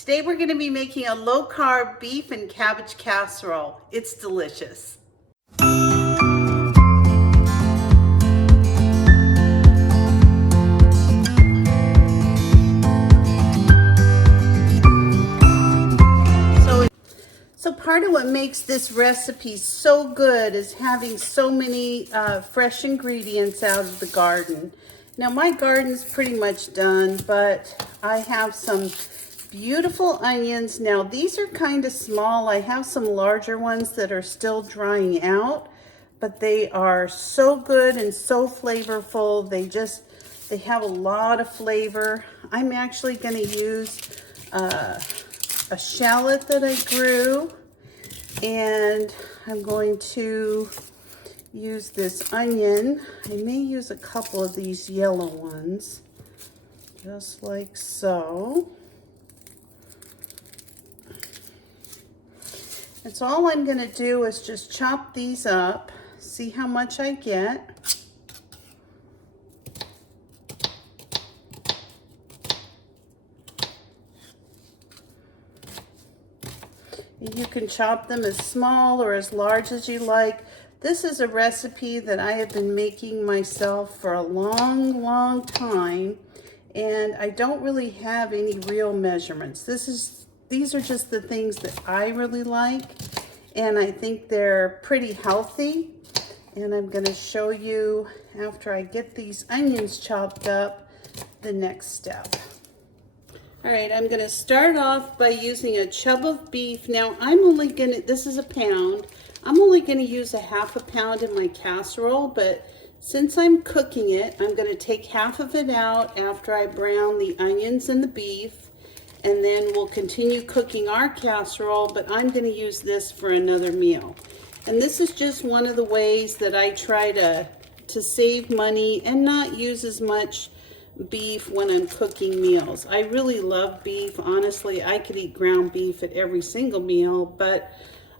Today we're going to be making a low-carb beef and cabbage casserole. It's delicious. So part of what makes this recipe so good is having so many fresh ingredients out of the garden. Now my garden's pretty much done, but I have some beautiful onions. Now these are kind of small. I have some larger ones that are still drying out, but they are so good and so flavorful. They have a lot of flavor. I'm actually going to use a shallot that I grew, and I'm going to use this onion. I may use a couple of these yellow ones, just like so. And so all I'm going to do is just chop these up, see how much I get. You can chop them as small or as large as you like. This is a recipe that I have been making myself for a long time, and I don't really have any real measurements. These are just the things that I really like, and I think they're pretty healthy. And I'm going to show you, after I get these onions chopped up, the next step. All right, I'm going to start off by using a chub of beef. Now, this is a pound. I'm only going to use a half a pound in my casserole, but since I'm cooking it, I'm going to take half of it out after I brown the onions and the beef, and then we'll continue cooking our casserole, but I'm going to use this for another meal. And this is just one of the ways that I try to save money and not use as much beef when I'm cooking meals. I really love beef. Honestly, I could eat ground beef at every single meal, but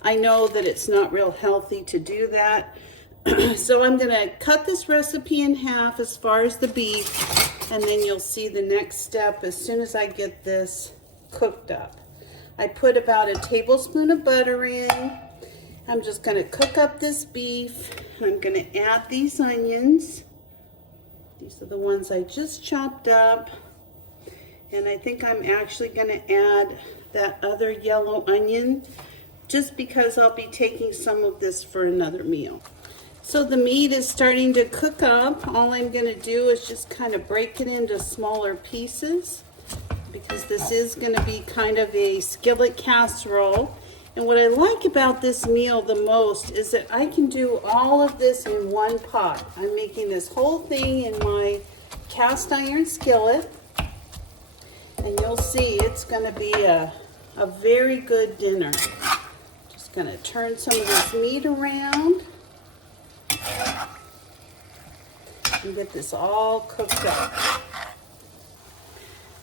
I know that it's not real healthy to do that. So I'm going to cut this recipe in half as far as the beef, and then you'll see the next step as soon as I get this cooked up. I put about a tablespoon of butter in. I'm just going to cook up this beef, and I'm going to add these onions. These are the ones I just chopped up, and I think I'm actually going to add that other yellow onion just because I'll be taking some of this for another meal. So the meat is starting to cook up. All I'm going to do is just kind of break it into smaller pieces because this is going to be kind of a skillet casserole. And what I like about this meal the most is that I can do all of this in one pot. I'm making this whole thing in my cast iron skillet, and you'll see it's going to be a very good dinner. Just going to turn some of this meat around and get this all cooked up.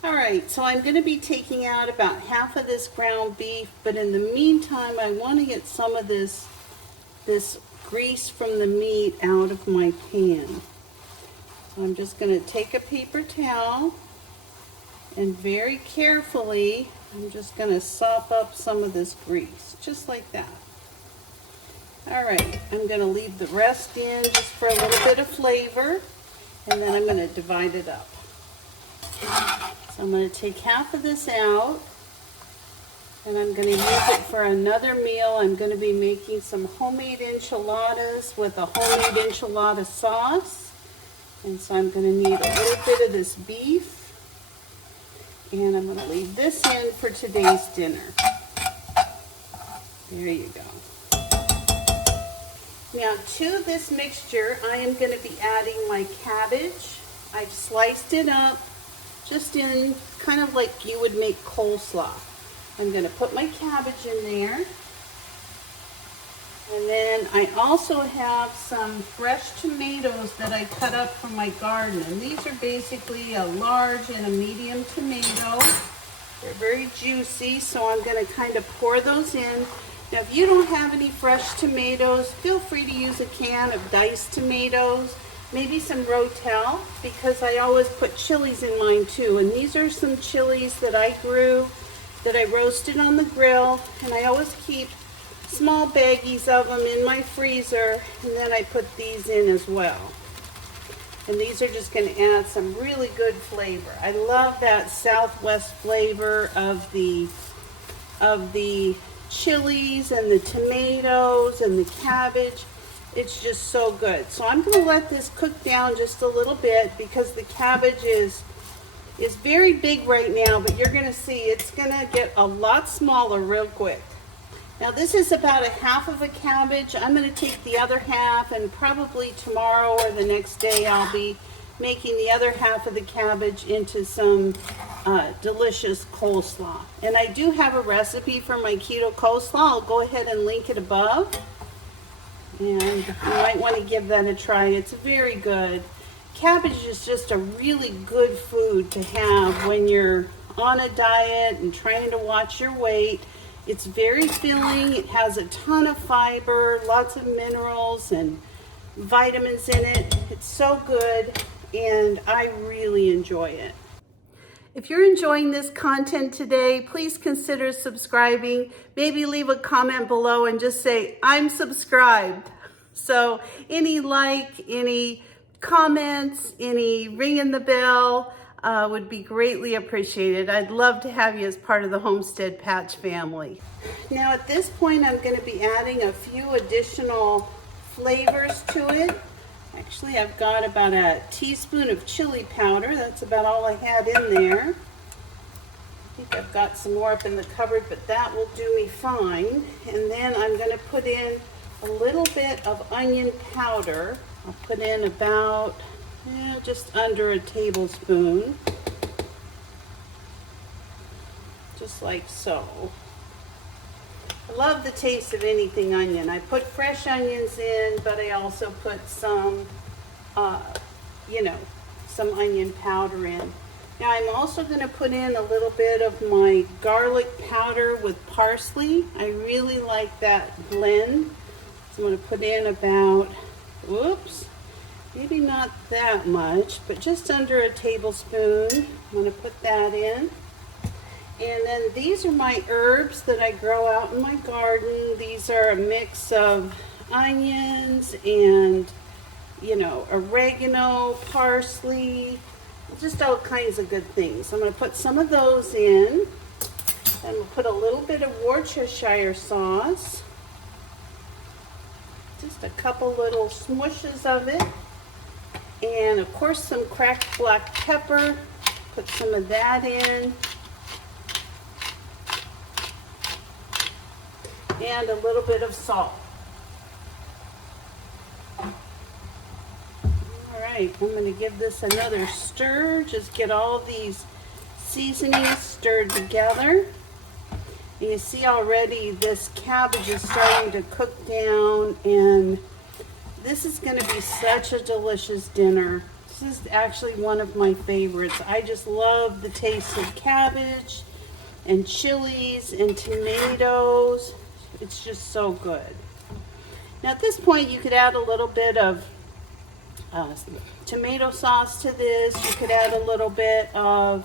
All right, so I'm going to be taking out about half of this ground beef, but in the meantime, I want to get some of this grease from the meat out of my pan. So I'm just going to take a paper towel and very carefully, I'm just going to sop up some of this grease, just like that. All right, I'm going to leave the rest in just for a little bit of flavor, and then I'm going to divide it up. So I'm going to take half of this out, and I'm going to use it for another meal. I'm going to be making some homemade enchiladas with a homemade enchilada sauce. And so I'm going to need a little bit of this beef, and I'm going to leave this in for today's dinner. There you go. Now to this mixture, I am going to be adding my cabbage. I've sliced it up just in kind of like you would make coleslaw. I'm going to put my cabbage in there. And then I also have some fresh tomatoes that I cut up from my garden. And these are basically a large and a medium tomato. They're very juicy, so I'm going to kind of pour those in. Now, if you don't have any fresh tomatoes, feel free to use a can of diced tomatoes. Maybe some Rotel, because I always put chilies in mine too. And these are some chilies that I grew that I roasted on the grill, and I always keep small baggies of them in my freezer, and then I put these in as well. And these are just going to add some really good flavor. I love that Southwest flavor of the chilies and the tomatoes and the cabbage. It's just so good. So I'm going to let this cook down just a little bit because the cabbage is very big right now, but you're going to see it's going to get a lot smaller real quick. Now this is about a half of a cabbage. I'm going to take the other half, and probably tomorrow or the next day I'll be making the other half of the cabbage into some delicious coleslaw. And I do have a recipe for my keto coleslaw. I'll go ahead and link it above. And you might want to give that a try. It's very good. Cabbage is just a really good food to have when you're on a diet and trying to watch your weight. It's very filling. It has a ton of fiber, lots of minerals and vitamins in it. It's so good, and I really enjoy it. If you're enjoying this content today, please consider subscribing. Maybe leave a comment below and just say, I'm subscribed. So any like, any comments, any ringing the bell would be greatly appreciated. I'd love to have you as part of the Homestead Patch family. Now at this point, I'm going to be adding a few additional flavors to it. Actually, I've got about a teaspoon of chili powder. That's about all I had in there. I think I've got some more up in the cupboard, but that will do me fine. And then I'm going to put in a little bit of onion powder. I'll put in about just under a tablespoon. Just like so. I love the taste of anything onion. I put fresh onions in, but I also put some, some onion powder in. Now I'm also going to put in a little bit of my garlic powder with parsley. I really like that blend. So I'm going to put in about, maybe not that much, but just under a tablespoon. I'm going to put that in. And then these are my herbs that I grow out in my garden. These are a mix of onions and, oregano, parsley, just all kinds of good things. I'm going to put some of those in. And we'll put a little bit of Worcestershire sauce. Just a couple little smooshes of it. And of course some cracked black pepper. Put some of that in. And a little bit of salt. All right, I'm going to give this another stir. Just get all these seasonings stirred together. And you see already this cabbage is starting to cook down, and this is going to be such a delicious dinner. This is actually one of my favorites. I just love the taste of cabbage and chilies and tomatoes. It's just so good. Now at this point you could add a little bit of tomato sauce to this. You could add a little bit of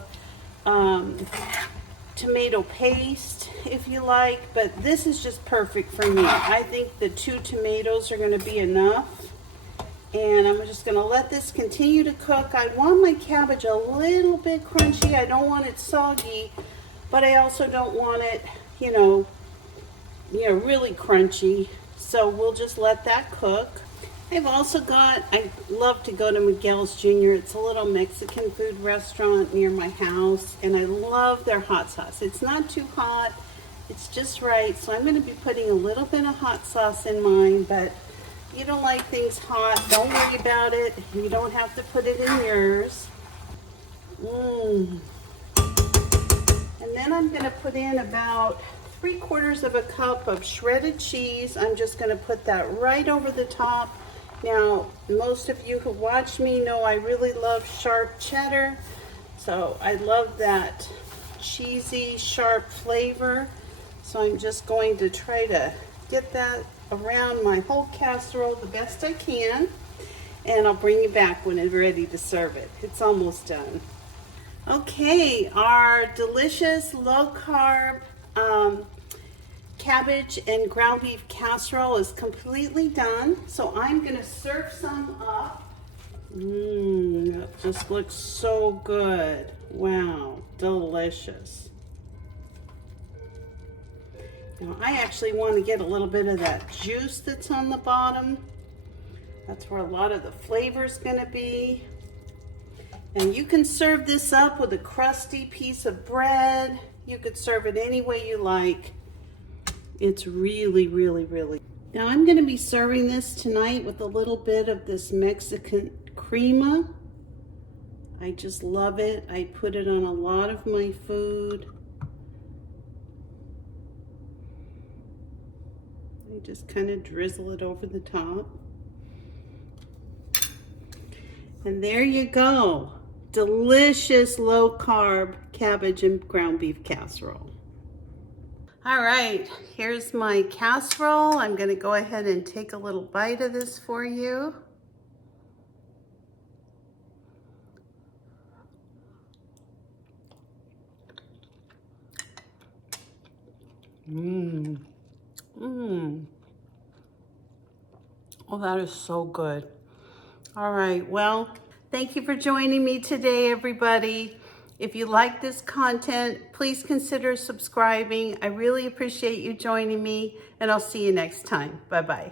tomato paste if you like, but this is just perfect for me. I think the 2 tomatoes are going to be enough. And I'm just going to let this continue to cook. I want my cabbage a little bit crunchy. I don't want it soggy, but I also don't want it, really crunchy. So we'll just let that cook. I've also got, I love to go to Miguel's Jr. It's a little Mexican food restaurant near my house, and I love their hot sauce. It's not too hot, it's just right. So I'm going to be putting a little bit of hot sauce in mine, but if you don't like things hot, don't worry about it. You don't have to put it in yours. And then I'm going to put in about 3/4 of a cup of shredded cheese. I'm just going to put that right over the top. Now, most of you who watch me know I really love sharp cheddar. So I love that cheesy, sharp flavor. So I'm just going to try to get that around my whole casserole the best I can. And I'll bring you back when it's ready to serve it. It's almost done. Okay, our delicious low-carb cabbage and ground beef casserole is completely done. So I'm gonna serve some up. That just looks so good. Wow, delicious. Now I actually want to get a little bit of that juice that's on the bottom. That's where a lot of the flavor's gonna be. And you can serve this up with a crusty piece of bread. You could serve it any way you like. It's really, really, really. Now I'm gonna be serving this tonight with a little bit of this Mexican crema. I just love it. I put it on a lot of my food. I just kind of drizzle it over the top. And there you go. Delicious low-carb cabbage and ground beef casserole. All right, here's my casserole. I'm gonna go ahead and take a little bite of this for you. Oh, that is so good. All right, well, thank you for joining me today, everybody. If you like this content, please consider subscribing. I really appreciate you joining me, and I'll see you next time. Bye-bye.